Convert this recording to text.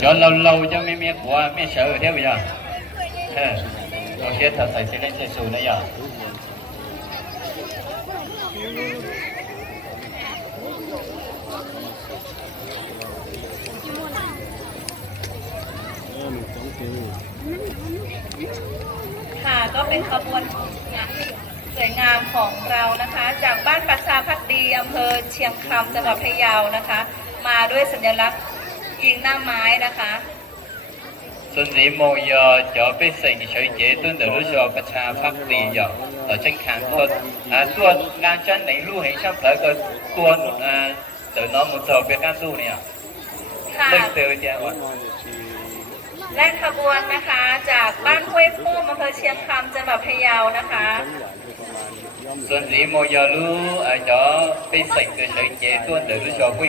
cho lâu lâu cho mấy miếng của mấy sợ thế bây giờ ok thật phải sẽ lên xe xù nữa giờค่ะก็เป็นขบวนสวยงามของเรานะคะจากบ้านประชาภักดีอำเภอเชียงคำจังหวัดพะเยานะคะ มาด้วยสัญลักษณ์ยิงหน้าไม้นะคะส่วนสีโมยอจะไปสิ่งเฉยเจต้นเดือดร้อนประชาภักดีอย่าต่อเช่นขังต้นตัวงานชั้นไหนรู้เห็นชอบแล้วก็ตัวเดี๋ยวน้องมันจะไปการสู้เนี่ยเล่นเตยเจ้าวะและขบวนนะคะจากบ้านห้วยพุ่มอำเภอเชียงคำจังหวัดพะเยานะคะส่วนสีโมยอรู้จะไปสิ่งเฉยเจต้นเดือดร้อน